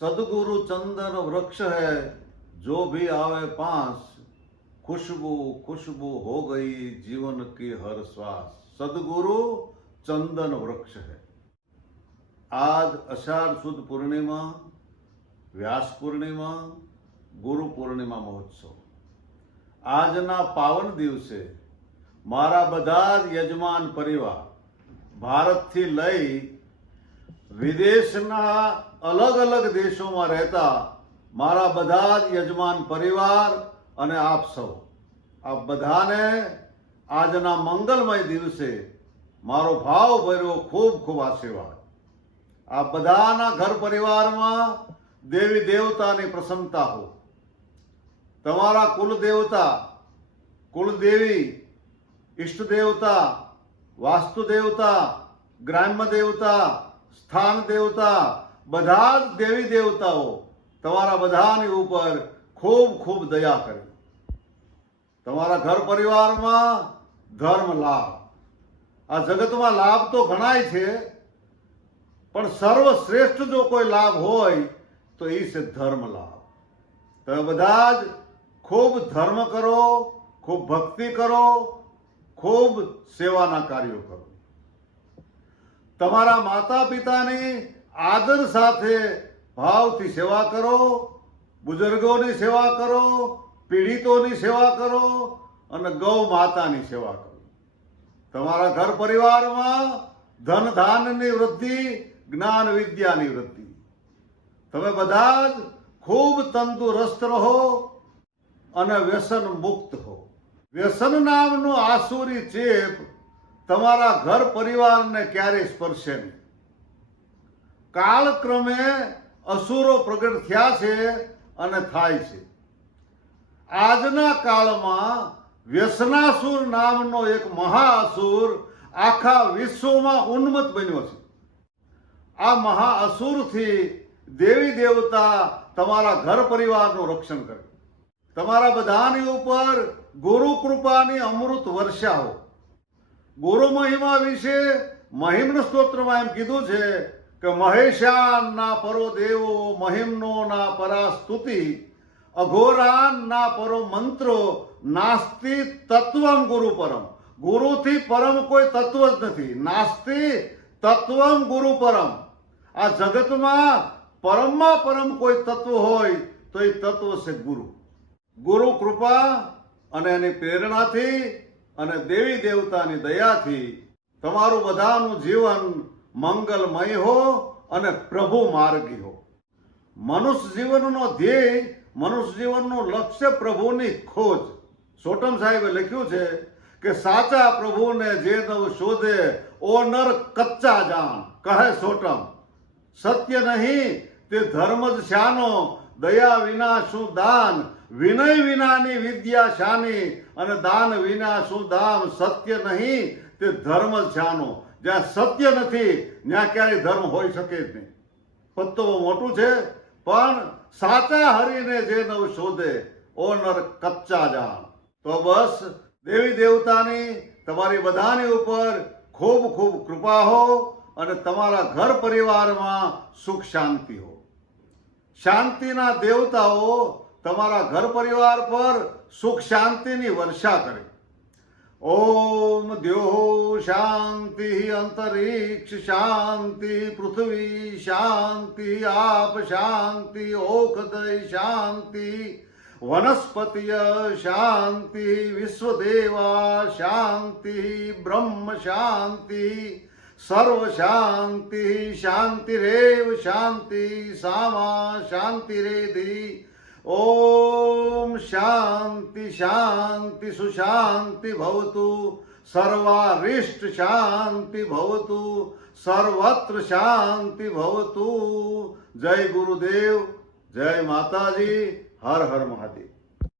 सदगुरु चंदन वृक्ष है, जो भी आवे पास, खुशबू खुशबू हो गई जीवन की हर श्वास। सदगुरु चंदन वृक्ष है। आज अषाढ़ सुद पूर्णिमा, व्यास पूर्णिमा, गुरु पूर्णिमा महोत्सव। આજના પાવન દિવસે મારા બધા જ યજમાન પરિવાર ભારતથી લઈ વિદેશના અલગ અલગ દેશોમાં રહેતા મારા બધા જ યજમાન પરિવાર અને આપ સૌ, આપ બધાને આજના મંગલમય દિવસે મારો ભાવભર્યો ખૂબ ખૂબ આશીર્વાદ। આપ બધાના ઘર પરિવારમાં દેવી દેવતાની પ્રસન્નતા હો। તમારા કુલ દેવતા, કુલદેવી, ઈષ્ટ દેવતા, વાસ્તુ દેવતા, ગ્રામ્ય દેવતા, સ્થાન દેવતા, બધા જ દેવી દેવતાઓ તમારા બધાની ઉપર ખૂબ ખૂબ દયા કરે। તમારા ઘર પરિવારમાં ધર્મ લાભ, આ જગતમાં લાભ તો ઘણાય છે, પણ સર્વશ્રેષ્ઠ જો કોઈ લાભ હોય તો એ છે ધર્મ લાભ। તમે બધા જ खूब धर्म करो, खूब भक्ति करो, खूब सेवाना कार्यों करो। तमारा माता पितानी आदर साथे भावथी सेवा करो, बुजुर्गोनी सेवा करो, पीड़ितोनी सेवा करो अने गौ मातानी सेवा करो। तमारा घर परिवार में धन धान्यनी वृद्धि, ज्ञान विद्यानी वृद्धि। तमे बधा ज खूब तंदुरस्त रहो અને વ્યસન મુક્ત હો। વ્યસન નામનો આસુરી ચેપ તમારા ઘર પરિવારને ક્યારેય સ્પર્શે નહીં। કાળક્રમે અસુરો પ્રગટ થયા છે અને થાય છે। આજના કાળમાં વ્યસનાસુર નામનો એક મહાઅસુર આખા વિશ્વમાં ઉન્મત્ત બન્યો છે। આ મહાઅસુરથી દેવી દેવતા તમારા ઘર પરિવારનું રક્ષણ કરે। તમારા બધાની ઉપર ગુરુ કૃપાની અમૃત વર્ષા હો। ગુરુ મહિમા વિશે મહિમ્ન સ્તોત્રમાં એમ કીધું છે કે મહેશાન ના પરો દેવો, મહિમ્નો ના પરા સ્તુતિ, અઘોરાન ના પરો મંત્રો, નાસ્તિ તત્વમ ગુરુ પરમ। ગુરુથી પરમ કોઈ તત્વ જ નથી। નાસ્તિ તત્વમ ગુરુ પરમ। આ જગતમાં પરમમાં પરમ કોઈ તત્વ હોય તો એ તત્વ છે ગુરુ। ગુરુ કૃપા અને એની પ્રેરણાથી અને દેવી દેવતાની દયાથી તમારું બધાનું જીવન મંગલમય હો અને પ્રભુ માર્ગી હો। મનુષ્ય જીવનનો ધ્યેય, મનુષ્ય જીવનનું લક્ષ્ય પ્રભુની ખોજ। સોટમ સાહેબે લખ્યું છે કે સાચા પ્રભુને જે નવ શોધે ઓ નર કચ્ચા જાન, કહે સોટમ। સત્ય નહીં તે ધર્મ જ શાનો, દયા વિના શું દાન, વિનય વિનાની વિદ્યા શાની, અને દાન વિના શું દામ। સત્ય નહીં તે ધર્મ શાનો। જ્યાં સત્ય નથી ત્યાં ક્યારેય ધર્મ હોઈ શકે જ નહીં। પદ તો મોટું છે, પણ સાચા હરીને જે નવ શોધે ઓ નર કચ્ચા જાન। તો બસ દેવી દેવતાની તમારી બધાની ઉપર ખૂબ ખૂબ કૃપા હો અને તમારા ઘર પરિવારમાં સુખ શાંતિ હો। શાંતિના દેવતાઓ તમારા ઘર પરિવાર પર સુખ શાંતિની વર્ષા કરે। ओम द्योः शांति, अंतरिक्ष शांति, पृथ्वी शांति, आप शांति, औषधय शांति, वनस्पतिय शांति, विश्वदेवा शांति, ब्रह्म शांति, सर्व शांति, शांतिरेव शांति, सामा शांतिरेधि। ओम शांति शांति सुशांति भवतु, सर्वारिष्ट शांति भवतु, सर्वत्र शांति भवतु। जय गुरुदेव, जय माताजी, हर हर महादेव।